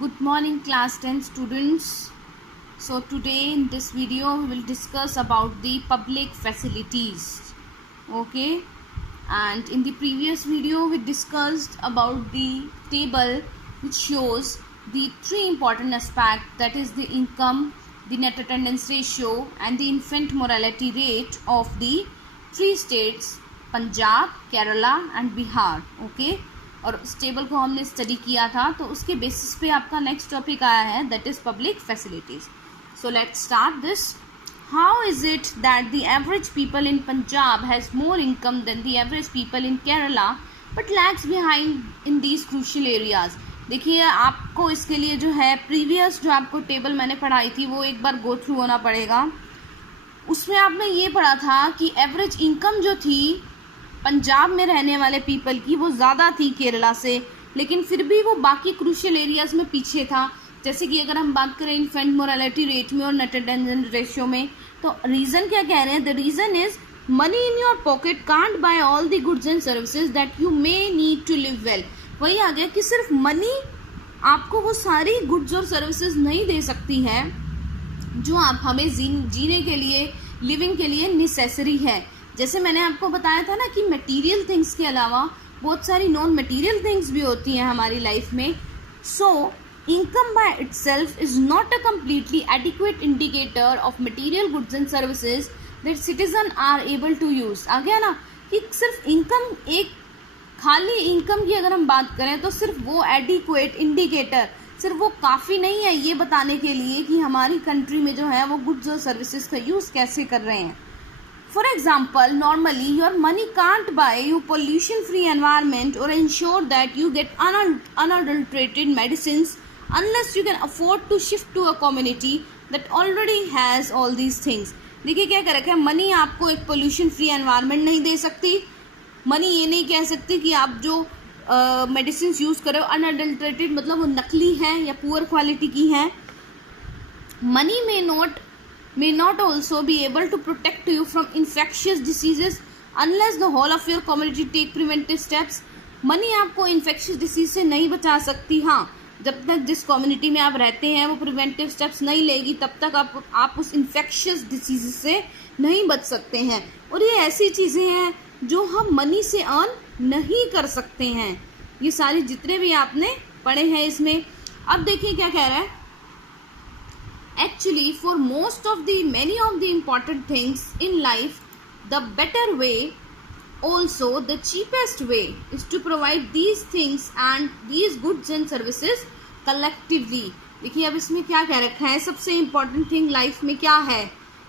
Good morning class 10 students. So today in this video we will discuss about the public facilities. Okay, and in the previous video we discussed about the table which shows the three important aspects, that is the income, the net attendance ratio and the infant mortality rate of the three states Punjab, Kerala and Bihar. Okay, और इस table को हमने study किया था, तो उसके basis पे आपका नेक्स्ट टॉपिक आया है, that is public facilities. So let's start this. How is it that the average people in Punjab has more income than the average people in Kerala but lags behind in these crucial areas. देखिए, आपको इसके लिए जो है previous जो आपको table मैंने पढ़ाई थी वो एक बार गो थ्रू होना पड़ेगा. उसमें आपने ये पढ़ा था कि एवरेज इनकम जो थी पंजाब में रहने वाले पीपल की वो ज़्यादा थी केरला से, लेकिन फिर भी वो बाकी क्रूशियल एरियाज़ में पीछे था. जैसे कि अगर हम बात करें इन्फेंट मोरालिटी रेट में और नेट अटेंडेंस रेशियो में, तो रीज़न क्या कह रहे हैं? The reason is money in your pocket can't buy all the goods and services that you may need to live well. वही आ गया कि सिर्फ मनी आपको वो सारी गुड्स और सर्विसेज नहीं दे सकती है जो आप हमें जीने के लिए, लिविंग के लिए नेसेसरी है. जैसे मैंने आपको बताया था ना कि मटेरियल थिंग्स के अलावा बहुत सारी नॉन मटेरियल थिंग्स भी होती हैं हमारी लाइफ में. So income by itself is not a completely adequate indicator of material goods and services that citizen are able to use. आ गया ना कि सिर्फ इनकम, एक खाली इनकम की अगर हम बात करें तो सिर्फ वो एडिक्वेट इंडिकेटर, सिर्फ वो काफ़ी नहीं है ये बताने के लिए कि हमारी कंट्री में जो है वो गुड्स और सर्विसेज का यूज़ कैसे कर रहे हैं. For example, normally your money can't buy you pollution-free environment or ensure that you get unadulterated medicines unless you can afford to shift to a community that already has all these things. देखिए क्या कर रखा है, money आपको एक pollution free environment नहीं दे सकती. Money ये नहीं कह सकती कि आप जो मेडिसिन यूज़ करो अनअडल्ट्रेटेड, मतलब वो नकली है या पुअर क्वालिटी की है. Money may not also be able to protect you from infectious diseases unless the whole of your community take preventive steps. Money आपको infectious disease से नहीं बचा सकती. हाँ, जब तक जिस कम्युनिटी में आप रहते हैं वो प्रिवेंटिव स्टेप्स नहीं लेगी तब तक आप उस इन्फेक्शियस डिसीज से नहीं बच सकते हैं. और ये ऐसी चीज़ें हैं जो हम मनी से अर्न नहीं कर सकते हैं. ये सारे जितने भी आपने पढ़े हैं इसमें. अब देखिए क्या कह रहा है. Actually, for many of the important things in life, the better way, also the cheapest way, is to provide these things and these goods and services collectively. देखिए अब इसमें क्या कह रखा है, सबसे इम्पॉर्टेंट थिंग लाइफ में क्या है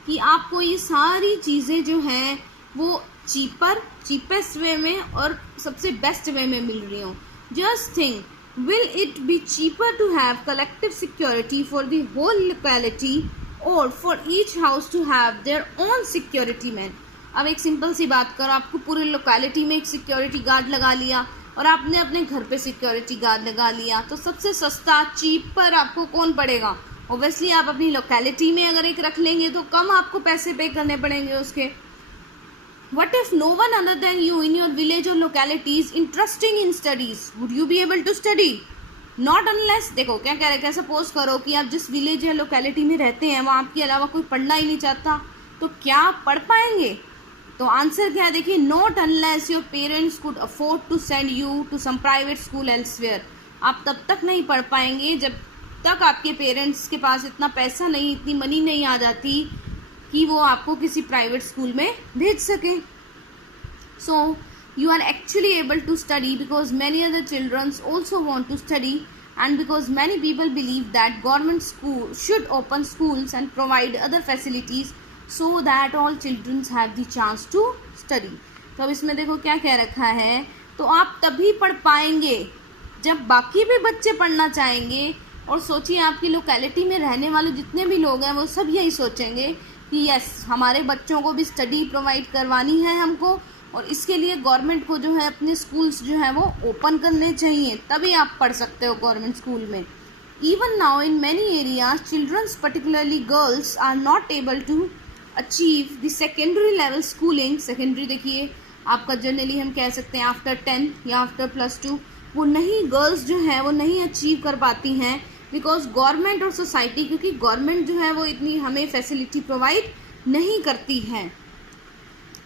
कि आपको ये सारी चीज़ें जो हैं वो चीपेस्ट वे में और सबसे बेस्ट वे में मिल रही हों. Just think, will it be cheaper to have collective security for the whole locality or for each house to have their own security man? अब एक सिंपल सी बात करो, आपको पूरी लोकेलिटी में एक सिक्योरिटी गार्ड लगा लिया और आपने अपने घर पे सिक्योरिटी गार्ड लगा लिया, तो सबसे सस्ता चीप पर आपको कौन पड़ेगा? ओब्वियसली आप अपनी लोकेलिटी में अगर एक रख लेंगे तो कम आपको पैसे पे करने पड़ेंगे उसके. What if no one other than you in your village or locality is interested in studies? Would you be able to study? Not unless, देखो क्या कह रहे हैं, सपोज करो कि आप जिस विलेज या लोकेलिटी में रहते हैं वहाँ आपके अलावा कोई पढ़ना ही नहीं चाहता, तो क्या आप पढ़ पाएंगे? तो आंसर क्या है, देखिए, not unless your parents could afford to send you to some private school elsewhere. आप तब तक नहीं पढ़ पाएंगे जब तक आपके पेरेंट्स के पास इतना पैसा नहीं, इतनी मनी नहीं आ जाती कि वो आपको किसी प्राइवेट स्कूल में भेज सकें. So you are actually able to study because many other children also want to study, and because many people believe that government school should open schools and provide other facilities so that all children have the chance to study. तो अब इसमें देखो क्या कह रखा है, तो आप तभी पढ़ पाएंगे जब बाकी भी बच्चे पढ़ना चाहेंगे. और सोचिए, आपकी लोकेलिटी में रहने वाले जितने भी लोग हैं वो सब यही सोचेंगे कि यस, हमारे बच्चों को भी स्टडी प्रोवाइड करवानी है हमको, और इसके लिए गवर्नमेंट को जो है अपने स्कूल्स जो है वो ओपन करने चाहिए, तभी आप पढ़ सकते हो गवर्नमेंट स्कूल में. Even now in many areas childrens, particularly girls, are not able to achieve the secondary level schooling. Secondary देखिए आपका जनरली हम कह सकते हैं आफ्टर 10 या आफ्टर +2, वो नहीं, गर्ल्स जो है वो नहीं अचीव कर पाती हैं बिकॉज गवर्नमेंट और सोसाइटी, क्योंकि गवर्नमेंट जो है वो इतनी हमें फैसिलिटी प्रोवाइड नहीं करती है।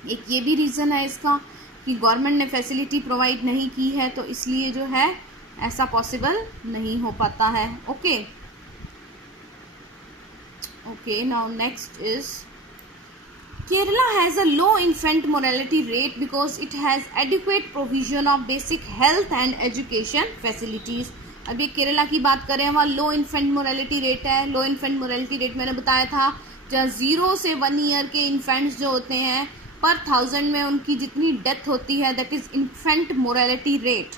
एक ये भी रीज़न है इसका कि गवर्नमेंट ने फैसिलिटी प्रोवाइड नहीं की है, तो इसलिए जो है ऐसा पॉसिबल नहीं हो पाता है। Okay okay, now next is Kerala has a low infant mortality rate because it has adequate provision of basic health and education facilities. अब ये केरला की बात करें, वहाँ लो इन्फेंट मोरालिटी रेट है। लो इन्फेंट मोरालिटी रेट मैंने बताया था, जहाँ 0 से 1 ईयर के इन्फेंट्स जो होते हैं पर 1000 में उनकी जितनी डेथ होती है, that is infant morality rate.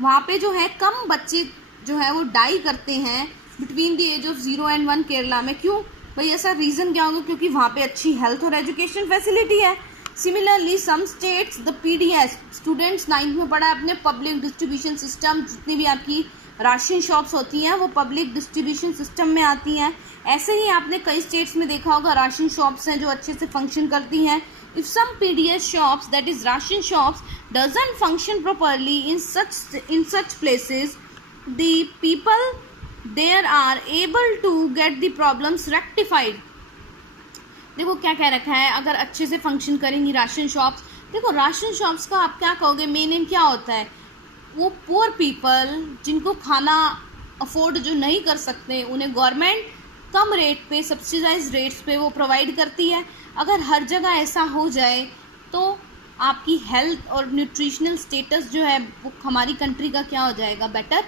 वहाँ पे जो है कम बच्चे जो है वो डाई करते हैं between the age of 0 and 1 Kerala में। क्यों भाई, ऐसा रीज़न क्या होगा? क्योंकि वहाँ पे अच्छी हेल्थ और एजुकेशन फैसिलिटी है। Similarly some states the PDS, students 9th में पढ़ा है अपने पब्लिक डिस्ट्रीब्यूशन सिस्टम, जितनी भी आपकी राशन शॉप्स होती हैं वो पब्लिक डिस्ट्रीब्यूशन सिस्टम में आती हैं। ऐसे ही आपने कई स्टेट्स में देखा होगा राशन शॉप्स हैं जो अच्छे से फंक्शन करती हैं। If some PDS shops, that is ration shops, doesn't function properly in such places, the people there are able to get the problems rectified। देखो क्या कह रखा है, अगर अच्छे से फंक्शन करेंगी राशन शॉप्स। देखो राशन शॉप्स का आप क्या कहोगे, मेन एम क्या होता है? वो पुअर पीपल जिनको खाना अफोर्ड जो नहीं कर सकते, उन्हें गवर्नमेंट कम रेट पे, सब्सिडाइज रेट्स पे वो प्रोवाइड करती है। अगर हर जगह ऐसा हो जाए तो आपकी हेल्थ और न्यूट्रिशनल स्टेटस जो है वो हमारी कंट्री का क्या हो जाएगा? बेटर।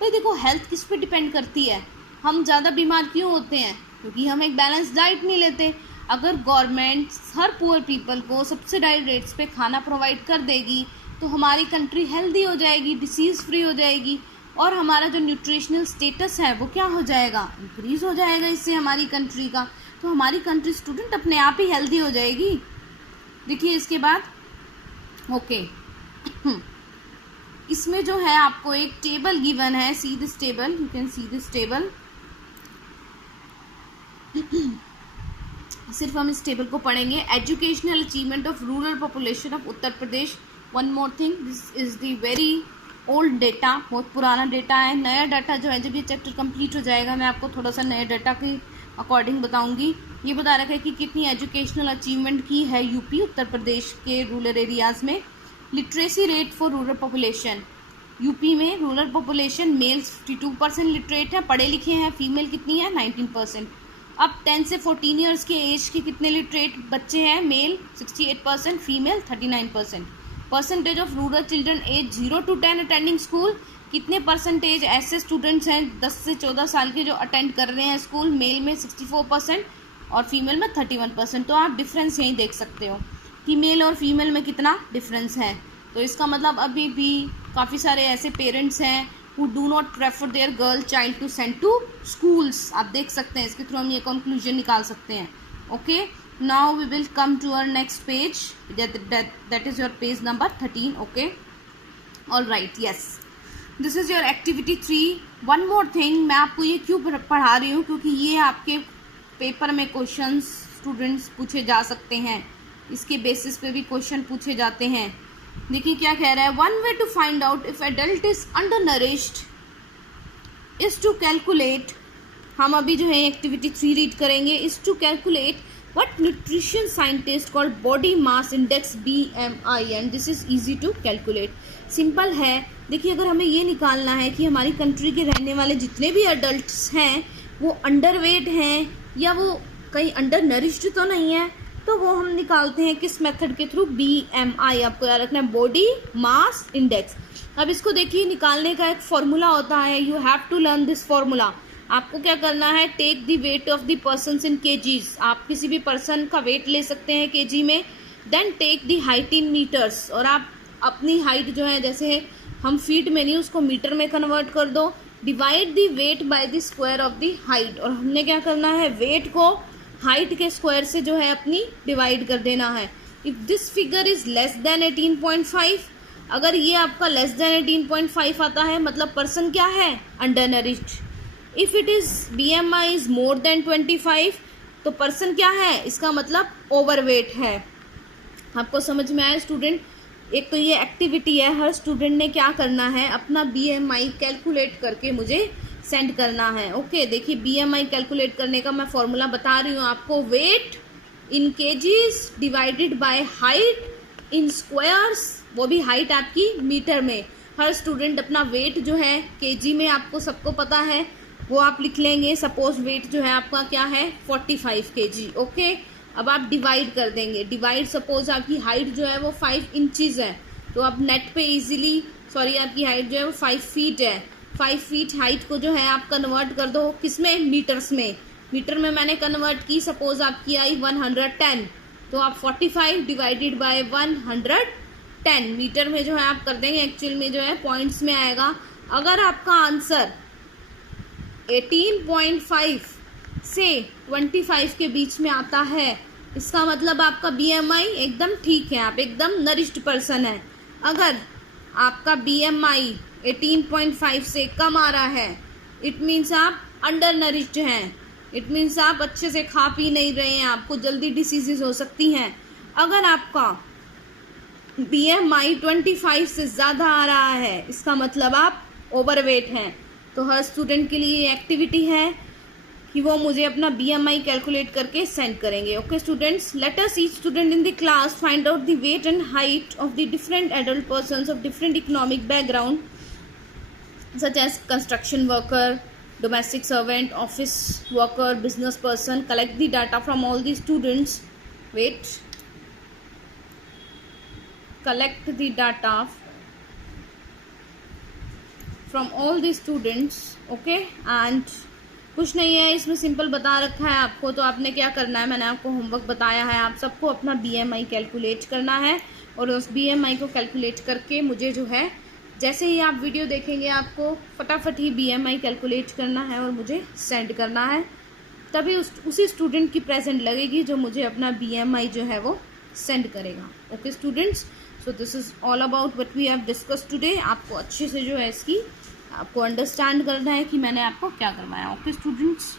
भाई देखो हेल्थ किस पे डिपेंड करती है? हम ज़्यादा बीमार क्यों होते हैं? क्योंकि हम एक बैलेंस डाइट नहीं लेते। अगर गवर्नमेंट हर पुअर पीपल को सब्सिडाइज रेट्स पे खाना प्रोवाइड कर देगी तो हमारी कंट्री हेल्दी हो जाएगी, डिसीज़ फ्री हो जाएगी, और हमारा जो न्यूट्रिशनल स्टेटस है वो क्या हो जाएगा? इंक्रीज़ हो जाएगा इससे हमारी कंट्री का। तो हमारी कंट्री स्टूडेंट अपने आप ही हेल्दी हो जाएगी। देखिए इसके बाद ओके इसमें जो है आपको एक टेबल गिवन है, see this table, you can see this table. सिर्फ हम इस टेबल को पढ़ेंगे। Educational achievement of rural population of Uttar Pradesh. One more thing, this is the very old data, बहुत पुराना डेटा है। नया डाटा जो है जब ये चैप्टर कंप्लीट हो जाएगा मैं आपको थोड़ा सा नए डाटा के अकॉर्डिंग बताऊंगी। ये बता रखा है कि कितनी एजुकेशनल अचीवमेंट की है यूपी, उत्तर प्रदेश के रूरल एरियाज़ में। Literacy rate for rural population, UP में रूरल पॉपुलेशन मेल्स 52% लिटरेट है, पढ़े लिखे हैं। फीमेल कितनी है? 19%। अब 10 से 14 ईयर्स के एज के कितने लिटरेट बच्चे हैं? Male 68%, female 39%। Percentage of rural children age 0 to 10 attending school, कितने परसेंटेज ऐसे स्टूडेंट्स हैं 10 से 14 साल के जो अटेंड कर रहे हैं स्कूल? मेल में 64% और फीमेल में 31%। तो आप डिफरेंस यहीं देख सकते हो कि मेल और फीमेल में कितना डिफरेंस है। तो इसका मतलब अभी भी काफ़ी सारे ऐसे पेरेंट्स हैं who do not prefer their girl child to send to schools। आप देख सकते हैं, इसके थ्रू हम ये कंक्लूजन निकाल सकते हैं। Okay, now we will come to our next page, that is your page number 13। Okay, all right, yes, this is your activity 3। One more thing, मैं आपको ये क्यों पढ़ा रही हूँ? क्योंकि ये आपके पेपर में क्वेश्चंस स्टूडेंट्स पूछे जा सकते हैं, इसके बेसिस पे भी क्वेश्चन पूछे जाते हैं। देखिए क्या कह रहा है, one way to find out if adult is undernourished is to calculate. हम अभी जो है एक्टिविटी 3 रीड करेंगे। Is to calculate what nutrition scientist called body mass index BMI, and this is easy to calculate. Simple है। देखिए अगर हमें ये निकालना है कि हमारी कंट्री के रहने वाले जितने भी अडल्ट्स हैं वो अंडर वेट हैं या वो कहीं अंडर नरिश्ड तो नहीं है, तो वो हम निकालते हैं किस मेथड के थ्रू? BMI। आपको याद रखना है, बॉडी मास इंडेक्स। अब इसको देखिए, निकालने का एक फॉर्मूला होता है, you have to learn this formula. आपको क्या करना है? Take the weight of the person in KGs. आप किसी भी पर्सन का वेट ले सकते हैं केजी में। Then take the height in metres, और आप अपनी हाइट जो है, जैसे हम फीट में नहीं उसको मीटर में कन्वर्ट कर दो। Divide the weight by the square of the height, और हमने क्या करना है? वेट को हाइट के स्क्वायर से जो है अपनी डिवाइड कर देना है। If this figure is less than 18.5, अगर ये आपका लेस देन 18.5 आता है मतलब पर्सन क्या है? Under nourished. If it is BMI is more than 25 तो पर्सन क्या है? इसका मतलब ओवरवेट है। आपको समझ में आया स्टूडेंट? एक तो ये एक्टिविटी है, हर स्टूडेंट ने क्या करना है? अपना BMI कैलकुलेट करके मुझे सेंड करना है। ओके, देखिए BMI कैलकुलेट करने का मैं फॉर्मूला बता रही हूँ आपको। Weight in KGs divided by height in squares, वो भी हाइट आपकी मीटर में। हर स्टूडेंट अपना वेट जो है केजी में आपको सबको पता है, वो आप लिख लेंगे। सपोज वेट जो है आपका क्या है 45 kg। ओके, अब आप डिवाइड कर देंगे। डिवाइड, सपोज आपकी हाइट जो है वो 5 इंचज है, तो आप नेट पे इजीली, सॉरी आपकी हाइट जो है वो 5 फीट है। 5 फीट हाइट को जो है आप कन्वर्ट कर दो किसमें, मीटर्स में। मीटर में मैंने कन्वर्ट की, सपोज आपकी आई 110, तो आप 45 डिवाइडेड बाय 110 मीटर में जो है आप कर देंगे। एक्चुअल में जो है पॉइंट्स में आएगा। अगर आपका आंसर 18.5 से 25 के बीच में आता है, इसका मतलब आपका BMI एकदम ठीक है, आप एकदम नरिश्ड पर्सन है। अगर आपका BMI 18.5 से कम आ रहा है, इट मीन्स आप अंडर नरिश्ड हैं। इट मीन्स आप अच्छे से खा पी नहीं रहे हैं, आपको जल्दी डिसीजेज हो सकती हैं। अगर आपका BMI 25 से ज़्यादा आ रहा है, इसका मतलब आप ओवरवेट हैं। तो हर स्टूडेंट के लिए एक्टिविटी है कि वो मुझे अपना BMI कैलकुलेट करके सेंड करेंगे। Okay students, let us each student in the class find out the weight and height of the different adult persons of different economic background, such as construction worker, domestic servant, office worker, business person. Collect the data from all the students. Wait. Collect the data from all the students. Okay, and कुछ नहीं है इसमें, simple बता रखा है आपको। तो आपने क्या करना है, मैंने आपको होमवर्क बताया है, आप सबको अपना BMI कैलकुलेट करना है और उस BMI को कैलकुलेट करके मुझे जो है, जैसे ही आप वीडियो देखेंगे आपको फटाफट ही BMI कैलकुलेट करना है और मुझे सेंड करना है। तभी उसी स्टूडेंट की प्रेजेंट लगेगी जो मुझे अपना BMI जो है वो सेंड करेगा। Okay students, so this is all about what we have discuss today. आपको अच्छे से जो है इसकी आपको अंडरस्टैंड करना है कि मैंने आपको क्या करवाया। Okay students.